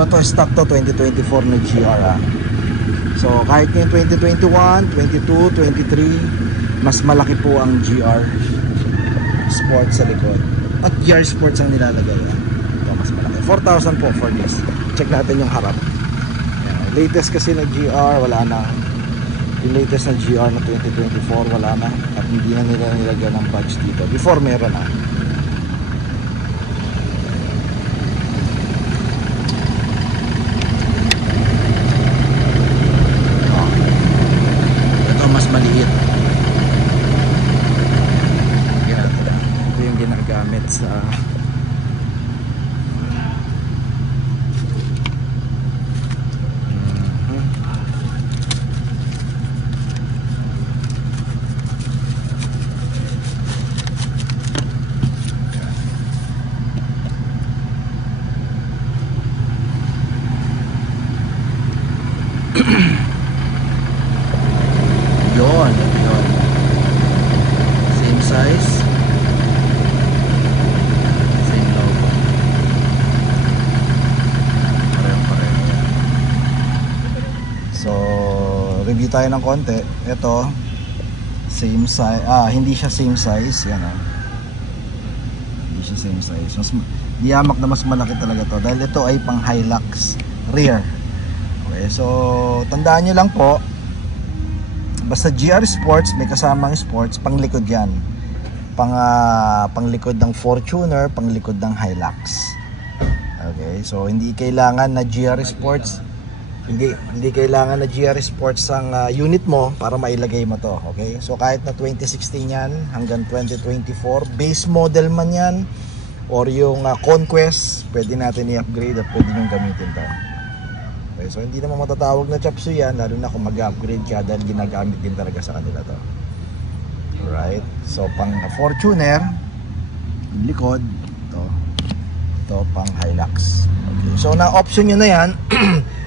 So ito stock to 2024 na GR ah. So kahit yung 2021, 22, 23, mas malaki po ang GR Sports sa likod. At GR Sports ang nilalagay ah. Ito mas malaki. 4,000 po for this. Check natin yung harap. Yan. Latest kasi na GR, wala na. Yung latest na GR na 2024, wala na. At hindi na nila nilagyan ng badge dito. Before meron na. Maliit. Ito yung ginagamit sa yun. Same size, same logo, pareho. So review tayo ng konti. Ito same size, hindi siya same size. Yan hindi siya same size. Diyamak na mas malaki talaga to dahil ito ay pang Hilux rear. Okay, so tandaan nyo lang po, basta GR Sports, may kasamang sports, panglikod yan. Panglikod ng Fortuner, panglikod ng Hilux. Okay, so hindi kailangan na GR Sports, hindi kailangan na GR Sports ang unit mo para mailagay mo to. Okay, so kahit na 2016 yan hanggang 2024, base model man yan or yung Conquest, pwede natin i-upgrade at pwede nyo gamitin to. Okay, so hindi naman matatawag na chapsu yan, lalo na kung mag-upgrade ka dahil ginagamit din talaga sa kanila to. Alright, so pang Fortuner, likod, ito pang Hilux. Okay, so na option nyo na yan,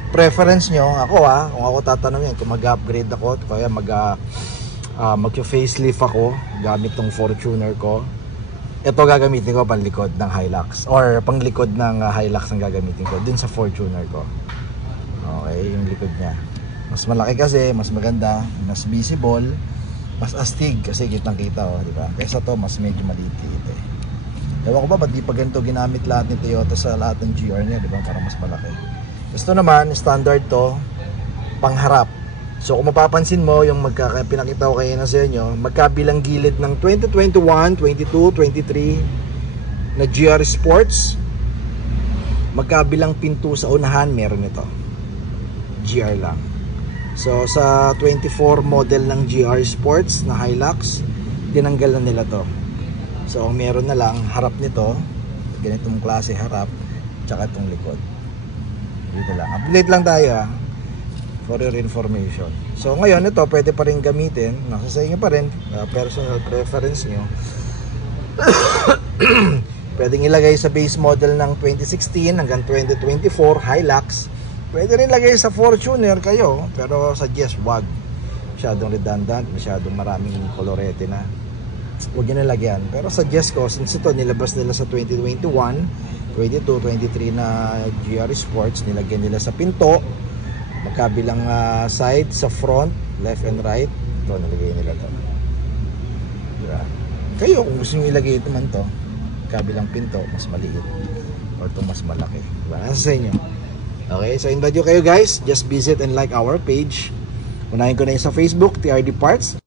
preference nyo, ako kung ako tatanungin, kung mag-upgrade ako, kaya mag-facelift ako, gamit tong Fortuner ko, ito gagamitin ko pang likod ng Hilux, or pang likod ng Hilux ang gagamitin ko, dun sa Fortuner ko. Okay, yung likod niya mas malaki kasi, mas maganda, mas visible, mas astig kasi kitang kita di ba? Kaysa to mas medyo maliit eh. Ewan ko ba ba't di pa ganito ginamit lahat ni Toyota sa lahat ng GR niya, di ba? Para mas malaki. Gusto naman standard to pangharap. So kung mapapansin mo yung pinakita ko kayo na sa inyo, magkabilang gilid ng 2021, 22, 23 na GR Sports, magkabilang pinto sa unahan meron ito. GR lang. So sa 24 model ng GR Sports na Hilux, tinanggal na nila to. So meron na lang harap nito, ganitong klase harap, tsaka itong likod. Dito lang. Update lang tayo for your information. So ngayon ito pwede pa rin gamitin, nasa sa inyo pa rin, personal preference nyo. Pwedeng ilagay sa base model ng 2016 hanggang 2024 Hilux. Pwede rin lagay sa Fortuner kayo, pero suggest wag. Masyadong redundant, masyadong maraming kolorete na. Huwag nyo nalagyan. Pero suggest ko, since ito nilabas nila sa 2021, 22, 23 na GR Sports, nilagyan nila sa pinto, magkabilang side, sa front, left and right, ito nilagay nila to. Diba? Kayo, kung gusto nyo ilagay ito man to, kabilang pinto, mas maliit or ito mas malaki. Diba? Nasa sa inyo. Okay, so invite nyo kayo guys, just visit and like our page. Unahin ko na yung sa Facebook, TRD Parts.